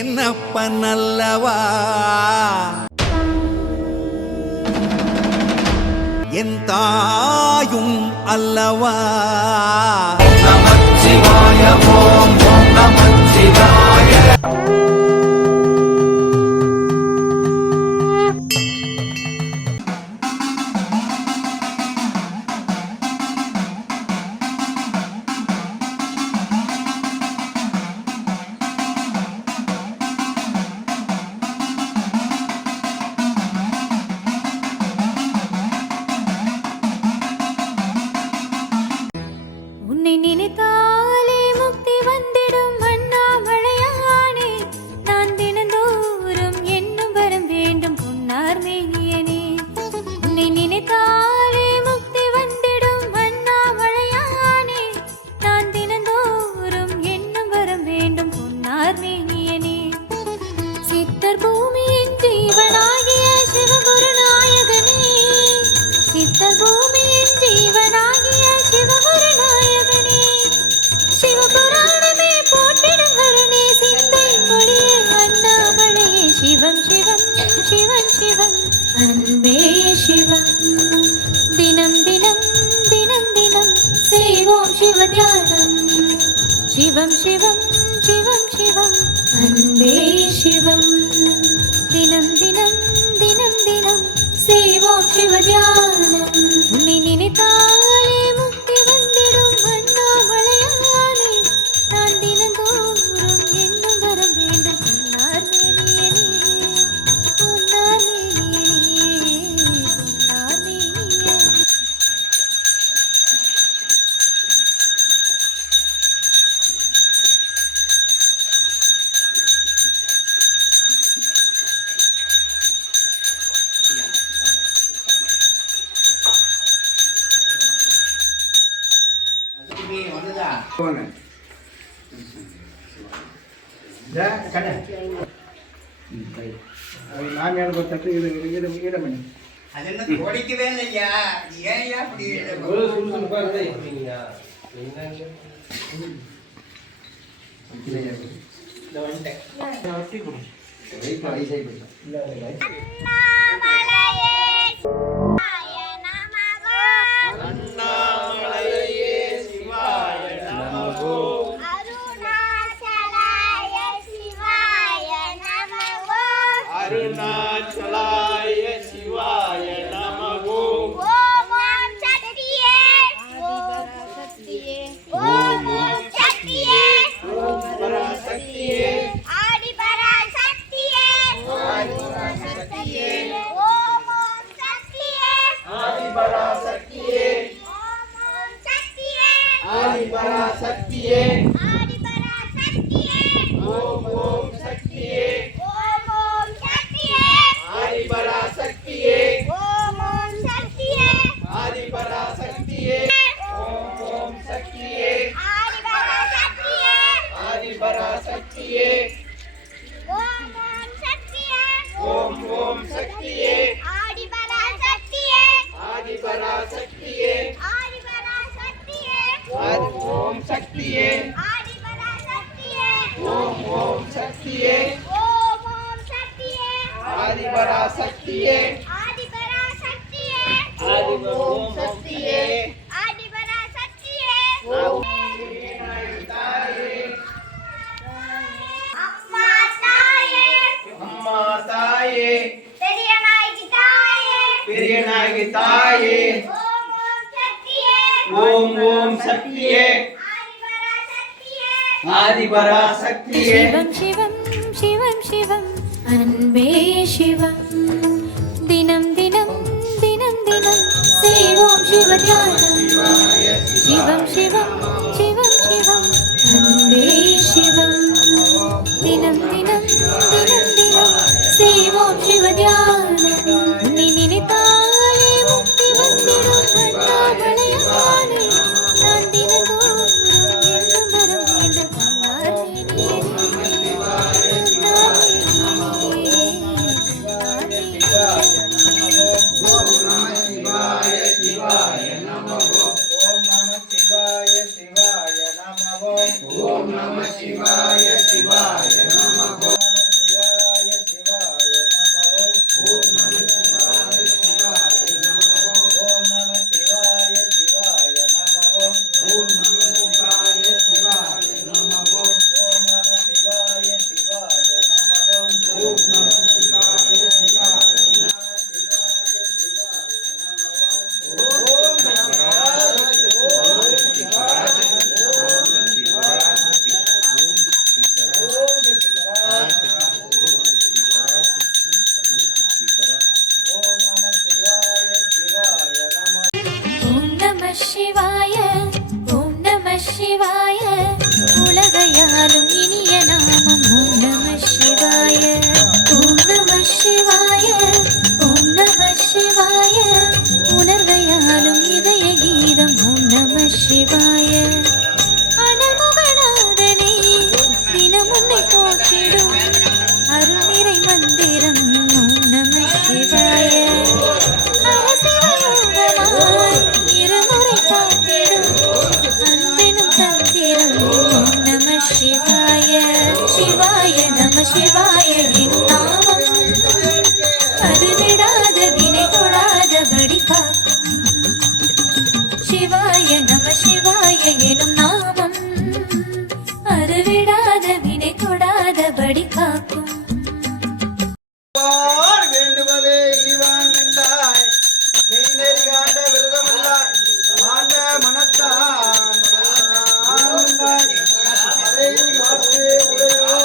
என்னப்பனல்லவா என் தாயும் அல்லவா. நமச்சிவாய ஓம் ஓம் நமச்சிவாய. உன்னை நினைத்தாலே முக்தி வந்திடும் அண்ணாமலையானே, நான் தினந்தோறும் என்னும் வரம் வேண்டும் பொன்னார் மேனியனே. உன்னை நினைத்தாலே முக்தி வந்திடும் அண்ணாமலையானே, நான் தினந்தோறும் என்னும் வரம் வேண்டும் பொன்னார் மேனியனே. சித்தர் பூமியின் ஜீவனாகிய சிவகுரு நாயகனே, சித்தர் பூமியின் ஜீவனாகிய சிவகுரு நாயகனே, சிவபுராணமே போற்றிடும் கருணே சிந்தை மொழியே அண்ணாமலையே. சிவம் சிவம் சிவம் சிவம் அன்பே சிவம். தினம் தினம் தினம் தினம் செய்வோம் சிவ தியானம். சிவம் சிவம் சிவம் சிவம் அன்பே சிவம். தினம் தினம் தினம் தினம் செய்வோம் சிவ தியானம். உன்னை நினைத்தாலே முக்தி வந்திடும் அண்ணாமலையானே, நான் தினந்தோறும் என்னும் வரம் வேண்டும் பொன்னார் மேனியனே. பொன்னார் மேனியனே, பொன்னார் மேனியனே. மாமியார் தட்டு ஈரமணி அதெல்லாம் துடைக்கவே இல்லையா? ஏன் அப்படி அருணாச்சலாய சிவாய நமோ. ஓம் ஓம் சக்தியே ஓம் சக்தியே ஓம் ஓம் சக்தியே ஓம் பராசக்தியே ஆதி பராசக்தியே ஆதி பராசக்தியே ஓம் ஓம் சக்தியே ஆதி பராசக்தியே ஓம் ஓம் சக்தியே ஆதி பராசக்தியே ஆதி பராசக்தியே ஓம் ஓம் சக்தியே ஓம் ஓம் சக்தியே ஆதி பராசக்தியே ஓம் ஓம் சக்தியே ஆதி பராசக்தியே ஓம் ஓம் சக்தியே ஆதி பராசக்தியே ஆதி பராசக்தியே ஓம் ஓம் சக்தியே ஓம் ஓம் சக்தியே ஆதி பராசக்தியே ஆதி பராசக்தியே ஆதி பராசக்தியே ஆதி ஓம் சக்தியே ஆதி பராசக்தியே ஓம் ஓம் சக்தியே ஓம் ஓம் சக்தியே ஆதி பராசக்தியே ஆதி பராசக்தியே ஆதி ஓம் சக்தியே ஆதி பராசக்தியே அம்மா தாயே அம்மா தாயே பெரிய நாயகி தாயே பெரிய நாயகி தாயே ஓம் ஓம் சக்தியே ஓம் ஓம் சக்தியே ஆதி பராசக்தியே ஆதி பராசக்தியே சிவம் சிவம் சிவம் சிவம் அன்பே சிவம். தினம் தினம் தினம் தினம் செய்வோம் சிவ தியானம். சிவம் சிவம் சிவம் சிவம் அன்பே சிவம். தினம் தினம் தினம் தினம் செய்வோம் சிவ தியானம். உன்னை நினைத்தாலே முக்தி வந்திடும் அண்ணாமலையானே, நான் தினந்தோறும் என்னும் வரம் வேண்டும் பொன்னார் மேனியனே. பொன்னார் மேனியனே, பொன்னார் மேனியனே. ஓம் நம சிவாய சிவாய நமோ. ஓம் நம சிவாய சிவாய நமோ. ஓம் நம சிவாய சிவாய நமோ. ஓம் நம சிவாய சிவாய நம சிவாய எனும் நாமம் அது விடாத வினை தொடாதபடி காக்கும். சிவாய நம சிவாய எனும் நாமம் அது விடாத வினை தொடாதபடி காக்கும். வேண்டுவதே இழிவான் என்றாய் மெய்நெறி காண்ட விரதமல்லாய் ஆண்ட மனத்தான் அதை காத்து உடையோ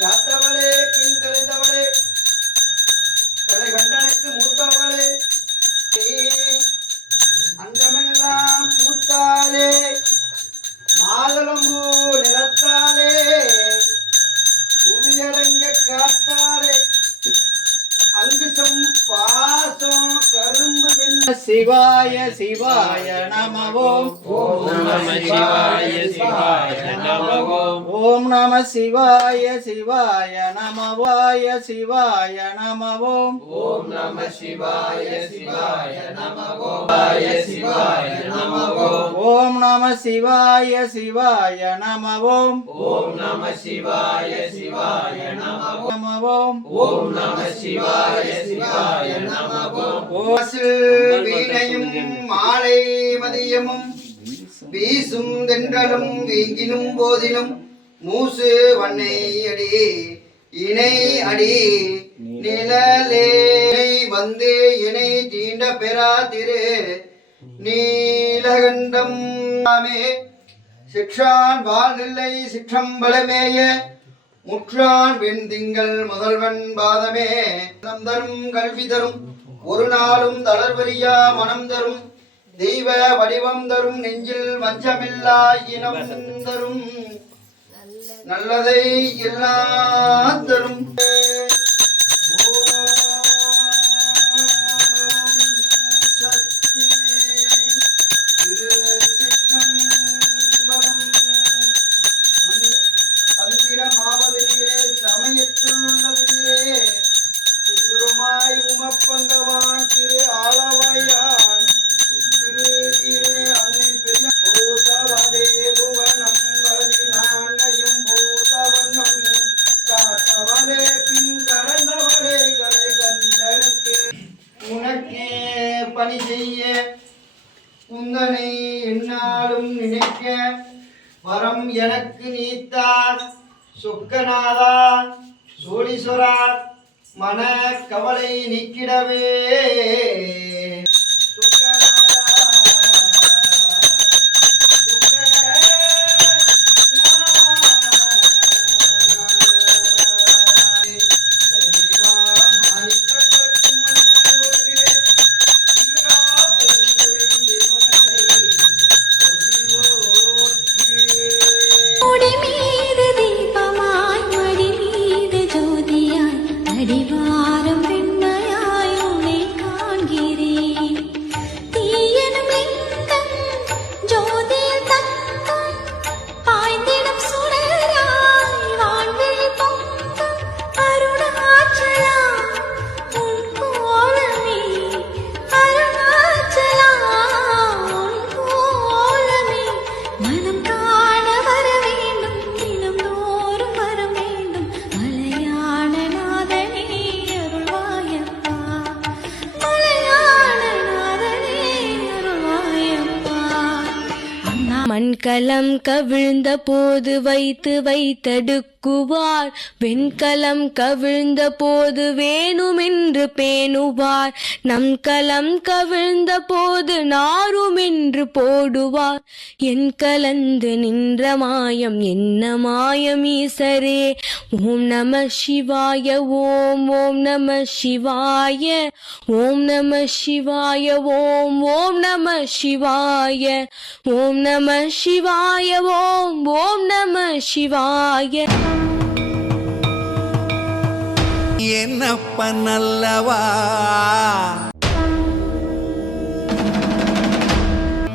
காத்தவளே பின் கலைந்தவளே கலை கண்டனுக்கு மூத்தவளே அந்தமெல்லாம் பூத்தாலே மாதளம்பூ நிலத்தாலே புவியடங்க காத்தாலே அங்குசம் பாசம் கரும்பு வெள்ள சிவாய சிவாய நமவோம் ஓம் நம சிவாய சிவாய நமவோம் ஓம் நம சிவாய சிவாய நமவாய சிவாய நமவோம் ஓம் நம சிவாய சிவாய நமவோம் சிவாய நமவோம் ஓம் நம சிவாய சிவாய நமவோம் ஓம் நம சிவாய சிவாய நமவோம் நமவோம் ஓம் நம சிவாய சிவாய நமவோம் ஓசில் வீணையும் மாலை மதியமும் வீசும் தென்றலும் வீங்கினும் போதிலும் மூசு வண்ணை அடி இணை அடி நிழலே வந்து இணை தீண்ட பெறா திரு நீலகண்டம் சிக்ஷான் வாழ்நிலை சிற்றம்பலமேய முற்றான் வெண் திங்கள் முதல்வன் பாதமே மனம் தரும் கல்வி தரும் ஒரு நாளும் தளர்வரியா மனம் தரும் தெய்வ வடிவம் தரும் நெஞ்சில் வஞ்சமில்லா இனம் தரும் நல்லதை எல்லாம் தரும் சமயத்துள்ளதிலே சிந்துருமாய் உமப்பங்கவான் திரு ஆளவாயான் திரு திரு அன்னை பெரிய பூதவனே புவனம் பதினான்கையும் பூதவனம் காத்தவனே பின் கரந்தவனே கடை கண்டனுக்கு உனக்கே பணி செய்ய உந்தனை என்னாலும் நினைக்க வரம் எனக்கு நீத்தார் சுக்கநாதா சோழீஸ்வரா மன கவலை நீக்கிடவே முடி மீது தீபமாய் மடி மீது ஜோதியாய் அடிவாரம் பெண்மையாய் உன்னை காண்கிறேன். விண்கலம் கவிழ்ந்த போது வைத்தடுக்குவார், வெண்கலம் கவிழ்ந்த போது வேணுமென்று பேணுவார், நம் கலம் கவிழ்ந்த போது நாருமென்று போடுவார். என் கலந்து நின்ற மாயம் என்ன மாயம் ஈசரே. ஓம் நம சிவாய ஓம் ஓம் நம சிவாய ஓம் நம சிவாய ஓம் ஓம் நம சிவாய ஓம் நம சிவாய ஓம் ஓம் நம சிவாய. என்னப்பன் அல்லவா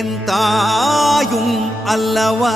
என் தாயும் அல்லவா